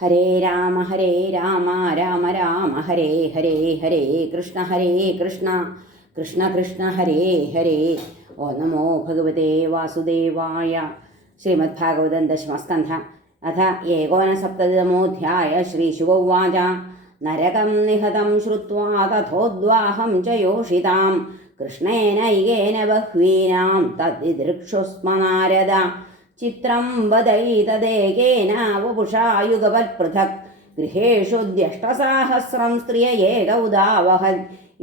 ഹരേ രാമ ഹരേ രാമ രാമ രാമ ഹരേ ഹരേ ഹരേ കൃഷ്ണ ഹരേ കൃഷ്ണ കൃഷ്ണ കൃഷ്ണ ഹരേ ഹരേ. ഓ നമോ ഭഗവതേ വാസുദേവായ ശ്രീമദ് ഭാഗവതം ദശമസ്കന്ധ. അഥ ഏകോനസപ്തതിതമോധ്യായ ശ്രീശുഗോവാച നരകം നിഹതം ശ്രുത്വാ തഥോദ്വാഹം ച യോഷിതാം കൃഷ്ണേനൈകേന ബഹ്വീനാം. തദ്ദിദൃക്ഷുസ്മ നാരദ. ചിത്രം വദൈതദേകേനാവപുഷായുഗവത്പൃഥക് ഗൃഹേഷു ദ്യഷ്ടസാഹസ്രം സ്ത്രിയ ഏക ഉദാവഹൽ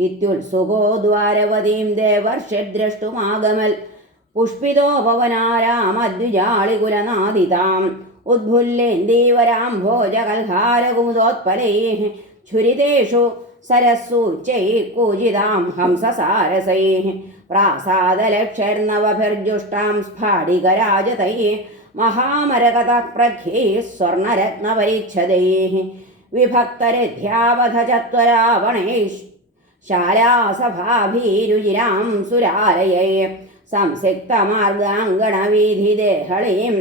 ഇത്യുത്സുകോ ദ്വാരവതീം ദേവർഷ്യദ്രഷ്ടുമാഗമൽ. പുഷ്പിതോപവനാരാമദ്വിജാളികുലനാദിതാം ഉദ്ഭുല്ലേന്ദീവരാം ഭോജകൽഹാരകുമുദോത്പരൈ छुरितेषु सरस्सु चैः कूजितां हंससारसैः प्रासादलक्षैर्नवभिर्जुष्टां स्फाटिकराजतैः महामरकतप्रख्यैः स्वर्णरत्नपरिच्छदैः विभक्तरिध्यावध चत्वरावणैः शालासभाभिरुचिरां सुरालयै संसिक्तमार्गाङ्गणवीधिदेहळीं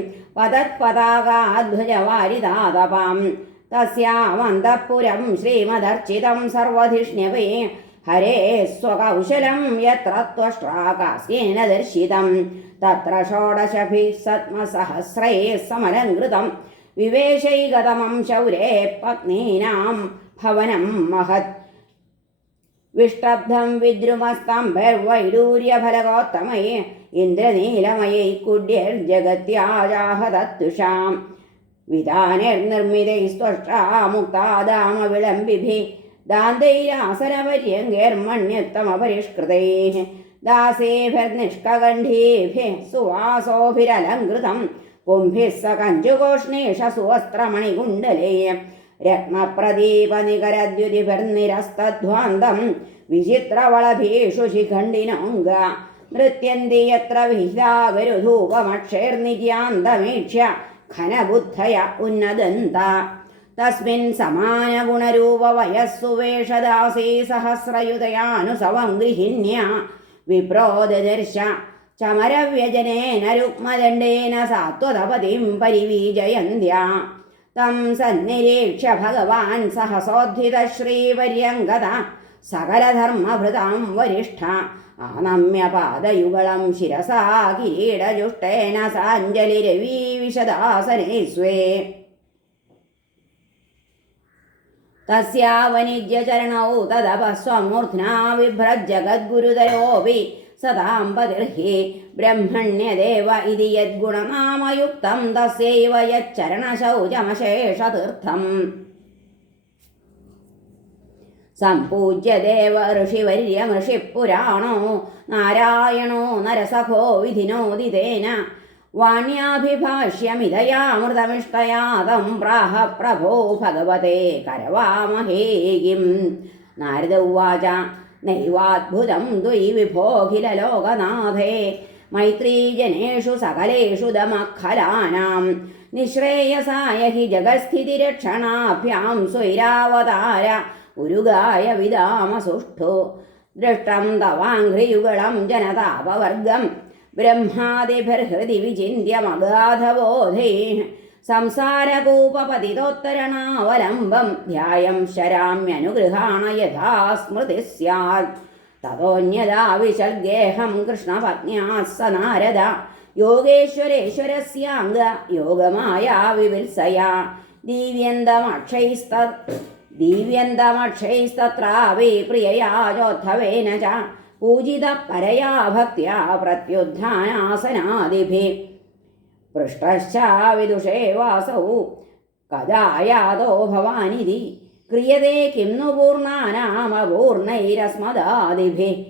തസ്യാമന്തഃപുരം ശ്രീമദർച്ചിതം സർവധിഷ്ണ്യവേ ഹരേ സ്വകൗശലം യത്ര ത്വഷ്ട്രാകാസ്യേന ദർശിതം തത്ര ഷോഡശഭിः സത്മസഹസ്രൈः സമലങ്കൃതം വിവേശൈകതമം ശൗരേ പത്നീനാം ഭവനം മഹത് വിഷ്ടബ്ധം വിദ്രുമസ്തംഭൈർവൈഡൂര്യഫലകോത്തമയെ ഇന്ദ്രനീലമയൈ കുഡ്യൈർജഗത്യാജാഹതത്തുഷാം വിധാനൈർനിർമ്മിതൈസ്ത്വഷ്ടാമുക്താദാമവിളംബിഭി ദാന്തൈരാസനപര്യങ്കേർമണ്യത്തമപരിഷ്കൃതൈ ദാസേഭിർനിഷ്കണ്ഠീഭ്യ സുവാസോഭിരലംകൃതം കുംഭിഃ സ കഞ്ചുകോഷ്ണേഷ സുവസ്ത്രമണികുണ്ടലേ രത്നപ്രദീപനികരദ്യുതിഭിർനിരസ്തധ്വാന്തം. വിചിത്രവളഭീഷു ശിഖണ്ഡിനോങ്ക. നൃത്യന്തി യത്ര വിഹിതാഗരുധൂപമക്ഷേർനിര്യാന്തമീക്ഷ്യ ഖനബുദ്ധയ ഉന്നദന്ത തസ്മിൻ സമാനഗുണരൂപവയസ്സു വേഷദാസീ സഹസ്രയുതയാനുസവം ഗൃഹിണ്യ വിപ്രോദദർശ ചമരവ്യജനേന രുക്മദണ്ഡേന സാത്വതപതിം പരിവീജയന്ത്യ. തം സന്നിരീക്ഷ്യ ഭഗവാൻ സഹസോദ്ധിത ശ്രീപര്യങ്കത സകലധർമ്മഭൃതാം വരിഷ്ഠ. ആനമ്യപാദയുഗളം ശിരസാ കിരീടജുഷ്ടേന സാഞ്ജലി രവി വിശദാസനേ സ്വേ. തസ്യാവനിജ്യചരണൗ തദപസ്വമൂർധ്നാ വിഭ്രജഗദ്ഗുരുതരോപി സദാം പതിർഹി. ബ്രഹ്മണ്യദേവ ഇതി യദ്ഗുണനാമയുക്തം തസ്യൈവ യച്ചരണശൗചമശേഷതീർത്ഥം. സംപൂജ്യ ദേവ ഋഷിവര്യ ഋഷിപുരാണോ? നാരായണോ? നരസഖോ വിധിനോദിതേന വാണ്യാഭിഭാഷ്യമിതയാമൃതമിഷ്ടയാതം പ്രാഹ പ്രഭോ ഭഗവതേ കരവാമഹേകിം നാരദ ഉവാച നൈവാത്ഭുതം ദ്വൈ വിഭോഖില ലോകനാഥേ മൈത്രീജനേഷു സകലേഷു ദമഖലാനാം. നിശ്രേയസായ ഹി ജഗസ്ഥിതിരക്ഷണാഭ്യാം സ്വൈരാവതാര उरुगाय विदामसुष्ठु दृष्टं तवाङ्घ्रियुगलं जनतापवर्गं ब्रह्मादिभिर्हृदि विचिन्त्यमगाधबोधैः संसारकूपपतितोत्तरणावलम्बं ध्यायं शराम्यनुगृहाण यथा स्मृतिः स्यात् ततोऽन्यदा विसर्गेऽहं कृष्णपत्न्याः स नारद योगेश्वरेश्वरस्याङ्ग योगमाया विविल्सया दीव्यन्दमक्षैस्त ദിവ്യന്തമക്ഷൈസ്തത്രാവേ പ്രിയയാചോദ്ധവേന ച പൂജിത പരയാ ഭക്തിയാ പ്രത്യുദ്ധാനാസനാദിഭി പൃഷ്ടശ്ചാ വിദുഷേ വാസൗ കഥായാതോ ഭവാനിതി ക്രിയതേ കിം नु പൂർണാനാമപൂർണൈരസ്മദാദിഭി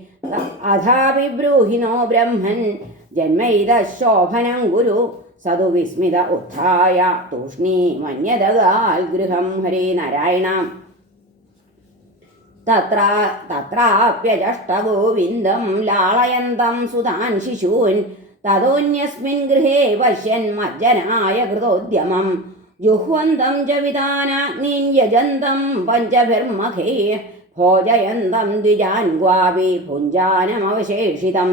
അഥാ ബ്രൂഹിണോ ബ്രഹ്മൻ ജന്മൈത ശോഭനം ഗുരു സതു വിസ്മിത ഉത്ഥായ തൂഷ്ണീ മന്യതകാൽ ഗൃഹം ഹരി നാരായണം. തത്ര തത്രാപ്യജഷ്ടഗോവിന്ദം ലാളയന്തം സുതാൻ ശിശൂൻ തതോന്യസ്മിൻ ഗൃഹേ പശ്യൻ മജ്ജനായ കൃതോദ്യമം. ജുഹ്വന്തം ച വിധാനാഗ്നീൻ യജന്തം പഞ്ചഭിർമഖേ ഭോജയന്തം ദ്വിജാൻ ഗ്വാപി ഭുഞ്ചാനമവശേഷിതം.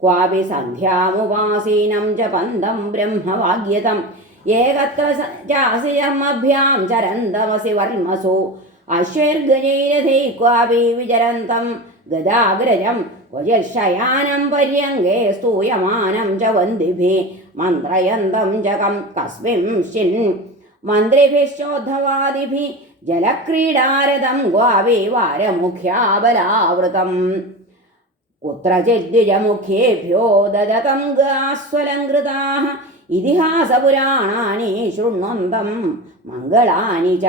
क्वापि सन्ध्यामुपासीनं जपन्दं ब्रह्मवाग्यतम् एकत्र चासि ब्रह्मभ्यां चरन्तमसि वर्मसु अश्वैर्गजैरथै क्वापि विचरन्तं गदाग्रजं क्वचिर्शयानं पर्यङ्गे स्तूयमानं च वन्दिभिः मन्त्रयन्तं जगं कस्मिंश्चिन् मन्त्रिभिश्चोद्धवादिभिः जलक्रीडारदं ग्वाविवारमुख्याबलावृतम् കുത്രചിദ്വിജമുഖ്യേഭ്യോ ദദതം ഗാസ്വലങ്കൃതാः ഇതിഹാസപുരാണാനി ശൃണ്വന്തം മംഗളാനി ച.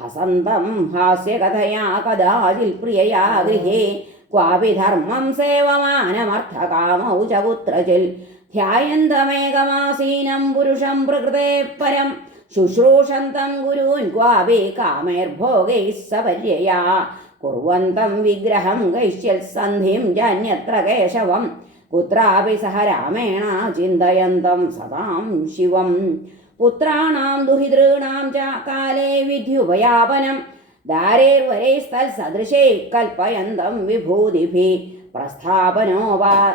ഹസന്തം ഹാസ്യകഥയാ കഥാചിൽ പ്രിയയാ ഗൃഹേ. ക്വാപി ധർമ്മം സേവമാനമർത്ഥകാമൗ ച കുത്രചിൽ ധ്യായന്തമേകമാസീനം പുരുഷം പ്രകൃതേ പരം. ശുശ്രൂഷന്തം ഗുരൂൻ ക്വാപി കാമേർഭോഗൈ സപര്യയാ. കുർവന്തം വിഗ്രഹം ഗൈഷ്യത്സന്ധിം ജന്യത്ര കേശവം. കുത്രാപി സഹ രാമേണ ചിന്തയന്തം സദാം ശിവം. പുത്രാണാം ദുഹിതॄണാം ച കാലേ വിദ്യുപയാപനം ദാരേർവരൈസ്തൽസദൃശൈ കൽപ്പയന്തം വിഭൂതിഭി. പ്രസ്ഥാപനോ വാ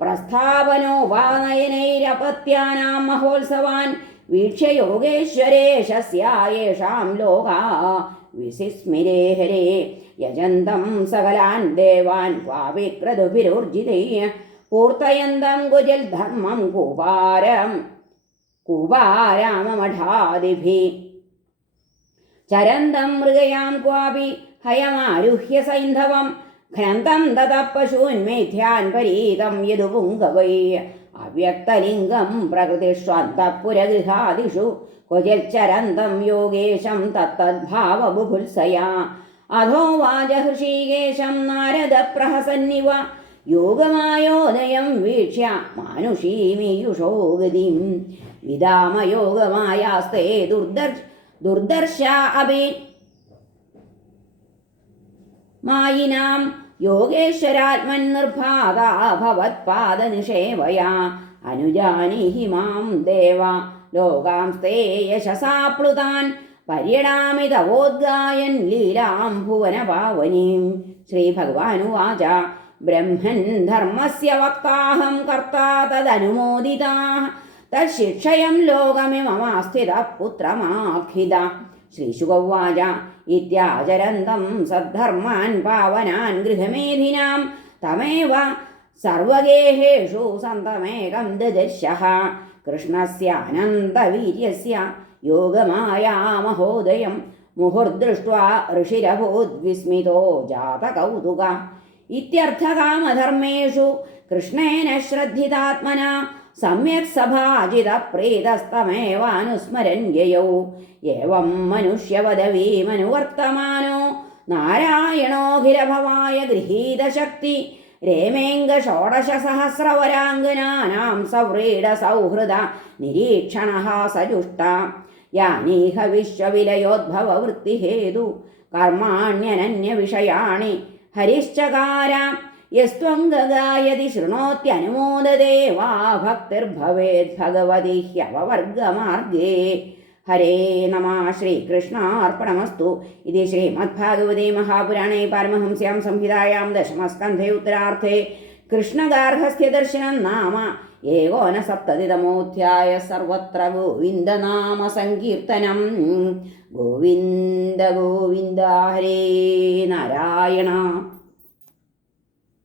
പ്രസ്ഥാപനോ വാ നയനൈരപത്യാനാം മഹോത്സവാൻ. വീക്ഷ്യ യോഗേശ്വരേഷസ്യേഷാം ലോകാ. വിസിസ്മിരേ ഹരേ. യജന്തം സകലാൻ ദേവാൻ ക്വാവിക്രതുഭിരുർജിതൈ പൂർത്തയന്തം കുജിൽ ധർമ്മം കൂപാരം കൂപാരാമമഠാദിഭി. ചരന്തം മൃഗയാം ക്വാപി ഹയമാരുഹ്യ സൈന്ധവം ഘ്നന്തം തത പശൂന്മേധ്യാൻ പരീതം യദുപുങ്കവൈ. അവ്യക്തലിംഗം പ്രകൃതിഷ്വന്തപുരഗൃഹാദിഷു ക്വചിൽച്ചരന്തം യോഗേശം തത്തദ്ഭാവബുഭുത്സയാ അധോ വാചഹൃഷീകേശം നാരദ പ്രഹസന്നിവ യോഗമായോദയം വീക്ഷ്യ മാനുഷീമീയുഷോ ഗതിം വിദാമയോഗമായാസ്തേ ദുർദർ ദുർദർശ അഭി. മായിനാം യോഗേശ്വരാത്മൻ നിർഭാത ഭവത്പാദനിഷേവയാ അനുജാനീഹി മാം ദേവ ലോകാംസ്തേ യശസാപ്ലുതാൻ പ്ലുതാൻ ലീലാം തവോദ്ഗായൻ ലീലാം ഭുവനപാവനീം ശ്രീഭഗവാനുവാച ബ്രഹ്മൻ ധർമ്മസ്യ വക്താഹം കർത്താ തദനുമോദിതാ തശിക്ഷയം ലോകമിമമാസ്ഥിത പുത്രമാഖിത ശ്രീശുകൗവാച ഇത്യാചരന്തം സദ്ധർമാൻ പാവനാൻ ഗൃഹമേധിനാം. തമേവ സർവഗേഹേഷു സന്തമേകം ദദർശഃ. കൃഷ്ണസ്യാനന്തവീര്യസ്യ യോഗമായാമഹോദയം മുഹുർദൃഷ്ട്വാ ഋഷിരഭൂദ്വിസ്മിതോ ജാതകൗതുക. ഇത്യർത്ഥകാമധർമ്മേഷു കൃഷ്ണേന ശ്രദ്ധിതാത്മന. സമ്യക് സഭാജിത പ്രീതസ്തമേവാനുസ്മരൻ യയൗ ഏവം മനുഷ്യപദവീമനുവർത്തമാനോ നാരായണോഖിരഭവായ ഗൃഹീതശക്തി. രേമേങ്ക ഷോഡശ സഹസ്രവരാംഗനാനാം സവ്രീഡ സൗഹൃദ നിരീക്ഷണ സജുഷ്ട യാനീഹ വിശ്വവിലയോദ്ഭവ വൃത്തിഹേതു കർമാണ്യനന്യ വിഷയാണി ഹരിശ്ചകാര യസ്ത്വം ഗായതി ശൃണോത്യനുമോദതേ വാ ഭക്തിർഭവേത് ഭഗവതി ഹ്യവവർഗമാർഗേ. ഹരേ നമ ശ്രീകൃഷ്ണാർപ്പണമസ്തു. ഇത് ശ്രീമദ്ഭാഗവതേ മഹാപുരാണേ പാരമഹംസ്യാം സംഹിതായാം ദശമസ്കന്ധേ ഉത്തരാർത്ഥേ. കൃഷ്ണഗാർഹസ്ഥ്യദർശനം നാമ ഏകോനസപ്തതിതമോധ്യായ സർവത്ര ഗോവിന്ദനാമ സങ്കീർത്തനം. ഗോവിന്ദ ഗോവിന്ദ ഹരേ നാരായണ.